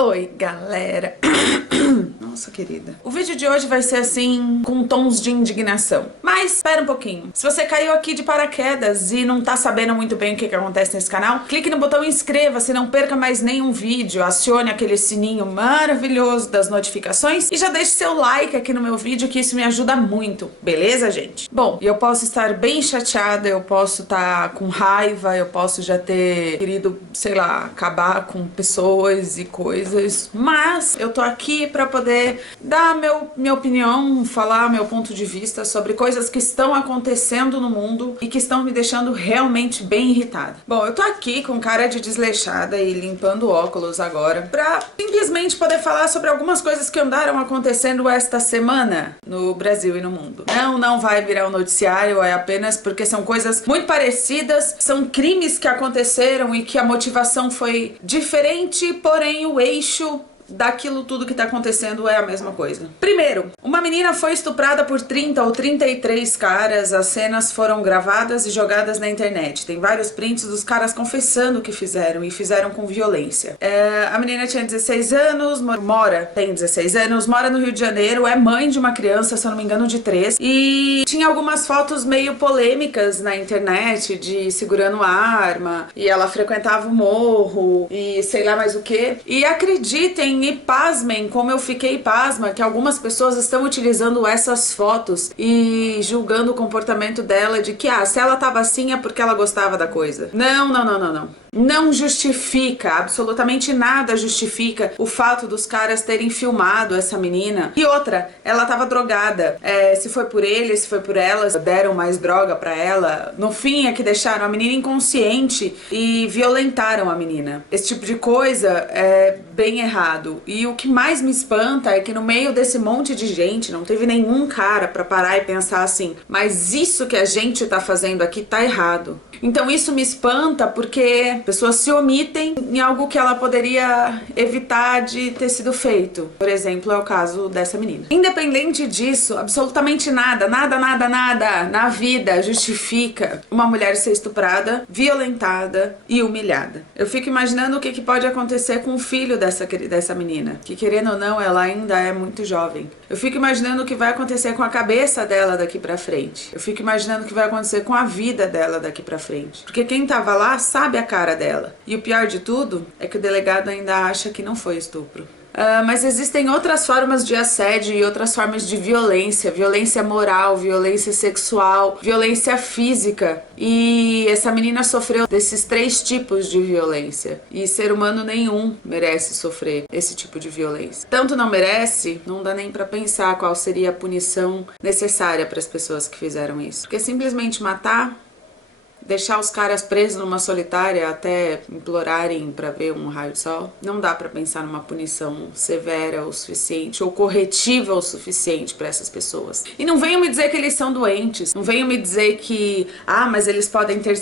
Oi, galera! Nossa, querida. O vídeo de hoje vai ser assim, com tons de indignação. Mas, espera um pouquinho. Se você caiu aqui de paraquedas e não tá sabendo muito bem o que acontece nesse canal, clique no botão inscreva-se, não perca mais nenhum vídeo, acione aquele sininho maravilhoso das notificações e já deixe seu like aqui no meu vídeo, que isso me ajuda muito, beleza, gente? Bom, eu posso estar bem chateada, eu posso estar com raiva, eu posso já ter querido, sei lá, acabar com pessoas e coisas, mas eu tô aqui pra poder dar minha opinião, falar meu ponto de vista sobre coisas que estão acontecendo no mundo e que estão me deixando realmente bem irritada. Bom, eu tô aqui com cara de desleixada e limpando óculos agora pra simplesmente poder falar sobre algumas coisas que andaram acontecendo esta semana no Brasil e no mundo. Não vai virar um noticiário, é apenas porque são coisas muito parecidas, são crimes que aconteceram e que a motivação foi diferente, porém o eixo daquilo tudo que tá acontecendo é a mesma coisa. Primeiro, uma menina foi estuprada por 30 ou 33 caras, as cenas foram gravadas e jogadas na internet. Tem vários prints dos caras confessando o que fizeram e fizeram com violência. A menina tinha 16 anos, tem 16 anos, mora no Rio de Janeiro, é mãe de uma criança, se eu não me engano, de 3, e tinha algumas fotos meio polêmicas na internet de segurando arma, e ela frequentava o morro, e sei lá mais o que. E acreditem e pasmem, como eu fiquei pasma, que algumas pessoas estão utilizando essas fotos e julgando o comportamento dela de que, se ela tava assim é porque ela gostava da coisa. Não. Não justifica, absolutamente nada justifica o fato dos caras terem filmado essa menina. E outra, ela tava drogada. Se foi por ele, se foi por ela, deram mais droga pra ela. No fim é que deixaram a menina inconsciente e violentaram a menina. Esse tipo de coisa é bem errado. E o que mais me espanta é que no meio desse monte de gente não teve nenhum cara pra parar e pensar assim, mas isso que a gente tá fazendo aqui tá errado. Então isso me espanta porque pessoas se omitem em algo que ela poderia evitar de ter sido feito. Por exemplo, é o caso dessa menina. Independente disso, absolutamente nada na vida justifica uma mulher ser estuprada, violentada e humilhada. Eu fico imaginando o que pode acontecer com o filho dessa menina, que querendo ou não, ela ainda é muito jovem. Eu fico imaginando o que vai acontecer com a cabeça dela daqui pra frente. Eu fico imaginando o que vai acontecer com a vida dela daqui pra frente. Porque quem tava lá sabe a cara dela. E o pior de tudo é que o delegado ainda acha que não foi estupro. Mas existem outras formas de assédio e outras formas de violência. Violência moral, violência sexual, violência física. E essa menina sofreu desses 3 tipos de violência. E ser humano nenhum merece sofrer esse tipo de violência. Tanto não merece, não dá nem pra pensar qual seria a punição necessária para as pessoas que fizeram isso. Porque simplesmente matar, deixar os caras presos numa solitária até implorarem pra ver um raio de sol, não dá pra pensar numa punição severa o suficiente ou corretiva o suficiente pra essas pessoas. E não venham me dizer que eles são doentes, não venham me dizer que, mas eles podem ter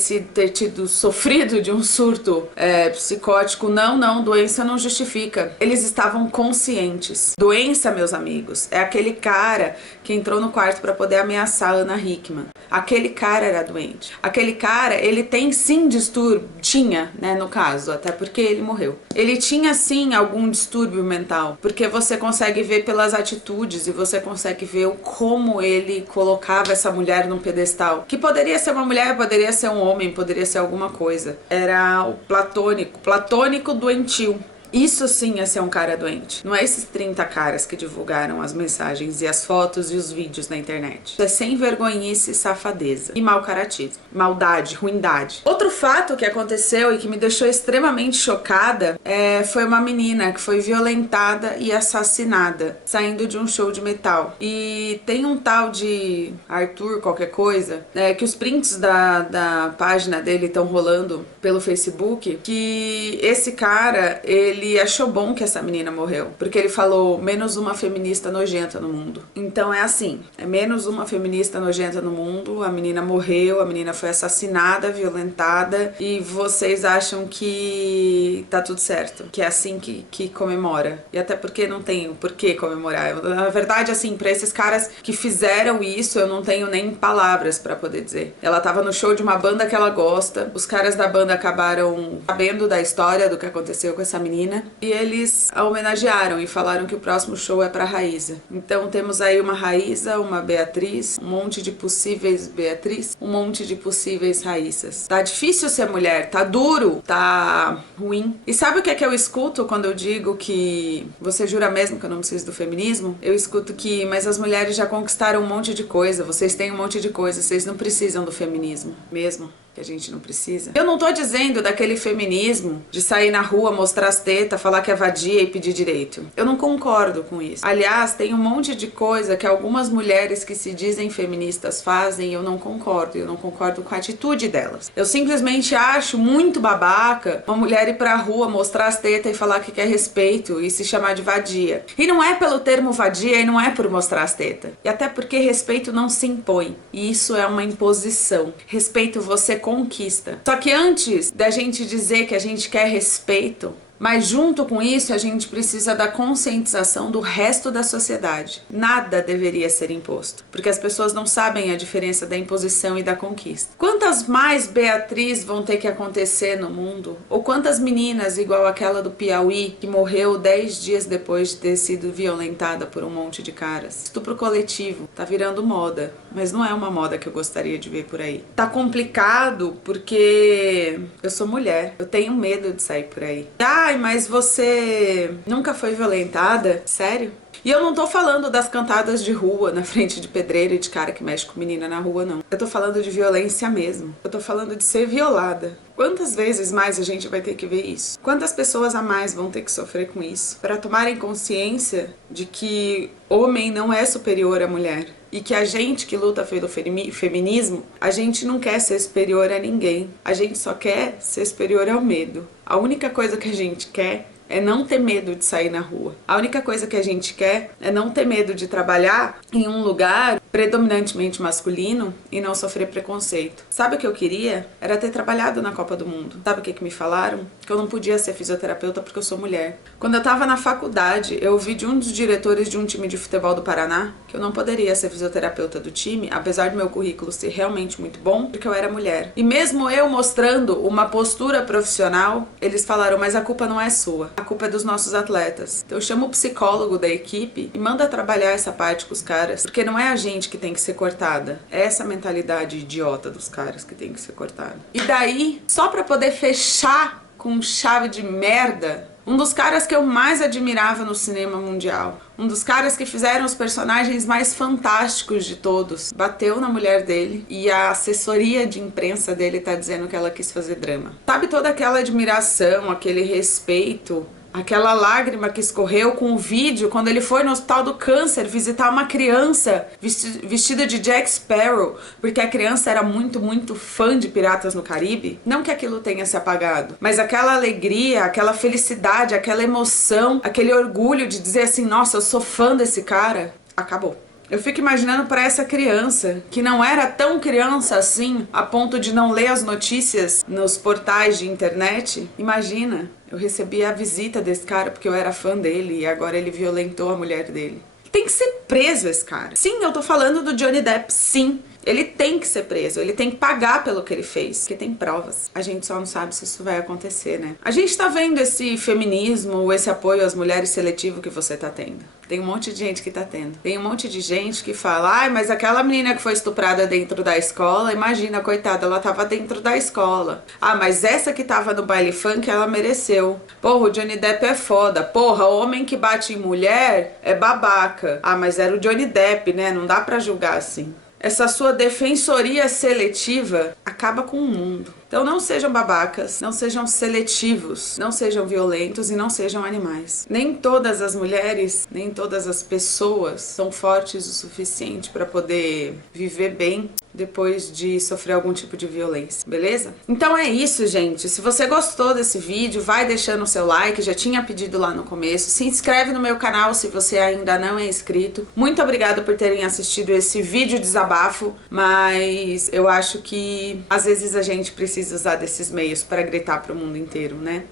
sofrido de um surto psicótico. Não, doença não justifica. Eles estavam conscientes. Doença, meus amigos, é aquele cara que entrou no quarto pra poder ameaçar a Ana Hickman. Aquele cara era doente. Aquele cara, ele tem sim distúrbio, tinha, né, no caso, até porque ele morreu. Ele tinha sim algum distúrbio mental, porque você consegue ver pelas atitudes e você consegue ver como ele colocava essa mulher num pedestal. Que poderia ser uma mulher, poderia ser um homem, poderia ser alguma coisa. Era o platônico doentio. Isso sim é ser um cara doente. Não é esses 30 caras que divulgaram as mensagens e as fotos e os vídeos na internet. Isso é sem vergonhice, safadeza e mau caratismo. Maldade, ruindade. Outro fato que aconteceu e que me deixou extremamente chocada foi uma menina que foi violentada e assassinada saindo de um show de metal. E tem um tal de Arthur qualquer coisa, que os prints da página dele estão rolando pelo Facebook, que esse cara, ele achou bom que essa menina morreu, porque ele falou menos uma feminista nojenta no mundo. Então é assim, é menos uma feminista nojenta no mundo, a menina morreu, a menina foi assassinada, violentada, e vocês acham que tá tudo certo, que é assim que comemora. E até porque não tem por que comemorar. Na verdade, assim, pra esses caras que fizeram isso, eu não tenho nem palavras pra poder dizer. Ela tava no show de uma banda que ela gosta, os caras da banda acabaram sabendo da história do que aconteceu com essa menina, feminina e eles a homenagearam e falaram que o próximo show é pra Raíza. Então temos aí uma Raíza, uma Beatriz, um monte de possíveis Beatriz, um monte de possíveis Raízas. Tá difícil ser mulher, tá duro, tá ruim. E sabe o que é que eu escuto quando eu digo que você jura mesmo que eu não preciso do feminismo? Eu escuto que, mas as mulheres já conquistaram um monte de coisa, vocês têm um monte de coisa, vocês não precisam do feminismo mesmo. Que a gente não precisa. Eu não tô dizendo daquele feminismo de sair na rua, mostrar as tetas, falar que é vadia e pedir direito. Eu não concordo com isso. Aliás, tem um monte de coisa que algumas mulheres que se dizem feministas fazem e eu não concordo. Eu não concordo com a atitude delas. Eu simplesmente acho muito babaca uma mulher ir pra rua, mostrar as tetas e falar que quer respeito e se chamar de vadia. E não é pelo termo vadia e não é por mostrar as tetas. E até porque respeito não se impõe. E isso é uma imposição. Respeito você conquista. Só que antes da gente dizer que a gente quer respeito, mas junto com isso a gente precisa da conscientização do resto da sociedade. Nada deveria ser imposto, porque as pessoas não sabem a diferença da imposição e da conquista. Quantas mais Beatriz vão ter que acontecer no mundo? Ou quantas meninas igual aquela do Piauí, que morreu 10 dias depois de ter sido violentada por um monte de caras? Estupro coletivo tá virando moda, mas não é uma moda que eu gostaria de ver por aí. Tá complicado porque eu sou mulher, eu tenho medo de sair por aí. Ai, mas você nunca foi violentada? Sério? E eu não tô falando das cantadas de rua na frente de pedreiro e de cara que mexe com menina na rua, não. Eu tô falando de violência mesmo. Eu tô falando de ser violada. Quantas vezes mais a gente vai ter que ver isso? Quantas pessoas a mais vão ter que sofrer com isso? Para tomarem consciência de que homem não é superior à mulher. E que a gente que luta pelo feminismo, a gente não quer ser superior a ninguém. A gente só quer ser superior ao medo. A única coisa que a gente quer é não ter medo de sair na rua. A única coisa que a gente quer é não ter medo de trabalhar em um lugar predominantemente masculino e não sofrer preconceito. Sabe o que eu queria? Era ter trabalhado na Copa do Mundo. Sabe o que me falaram? Que eu não podia ser fisioterapeuta porque eu sou mulher. Quando eu tava na faculdade, eu ouvi de um dos diretores de um time de futebol do Paraná que eu não poderia ser fisioterapeuta do time, apesar do meu currículo ser realmente muito bom, porque eu era mulher. E mesmo eu mostrando uma postura profissional, eles falaram, mas a culpa não é sua. A culpa é dos nossos atletas. Então eu chamo o psicólogo da equipe e manda trabalhar essa parte com os caras, porque não é a gente que tem que ser cortada. É essa mentalidade idiota dos caras que tem que ser cortada. E daí, só pra poder fechar com chave de merda, um dos caras que eu mais admirava no cinema mundial, um dos caras que fizeram os personagens mais fantásticos de todos, bateu na mulher dele e a assessoria de imprensa dele tá dizendo que ela quis fazer drama. Sabe toda aquela admiração, aquele respeito, aquela lágrima que escorreu com o vídeo quando ele foi no Hospital do Câncer visitar uma criança vestida de Jack Sparrow, porque a criança era muito, muito fã de Piratas no Caribe? Não que aquilo tenha se apagado, mas aquela alegria, aquela felicidade, aquela emoção, aquele orgulho de dizer assim, nossa, eu sou fã desse cara, acabou. Eu fico imaginando para essa criança, que não era tão criança assim, a ponto de não ler as notícias nos portais de internet. Imagina, eu recebi a visita desse cara porque eu era fã dele e agora ele violentou a mulher dele. Tem que ser preso esse cara. Sim, eu tô falando do Johnny Depp, sim. Ele tem que ser preso, ele tem que pagar pelo que ele fez, porque tem provas. A gente só não sabe se isso vai acontecer, né? A gente tá vendo esse feminismo, esse apoio às mulheres seletivo que você tá tendo. Tem um monte de gente que tá tendo. Tem um monte de gente que fala, ai, mas aquela menina que foi estuprada dentro da escola, imagina, coitada, ela tava dentro da escola. Ah, mas essa que tava no baile funk, ela mereceu. Porra, o Johnny Depp é foda. Porra, homem que bate em mulher é babaca. Ah, mas era o Johnny Depp, né? Não dá pra julgar assim. Essa sua defensoria seletiva acaba com o mundo. Então não sejam babacas, não sejam seletivos, não sejam violentos e não sejam animais. Nem todas as mulheres, nem todas as pessoas são fortes o suficiente para poder viver bem depois de sofrer algum tipo de violência, beleza? Então é isso, gente. Se você gostou desse vídeo, vai deixando o seu like, já tinha pedido lá no começo. Se inscreve no meu canal se você ainda não é inscrito. Muito obrigada por terem assistido esse vídeo desabafo, mas eu acho que às vezes a gente precisa usar desses meios para gritar para o mundo inteiro, né?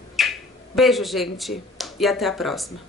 Beijo, gente, e até a próxima.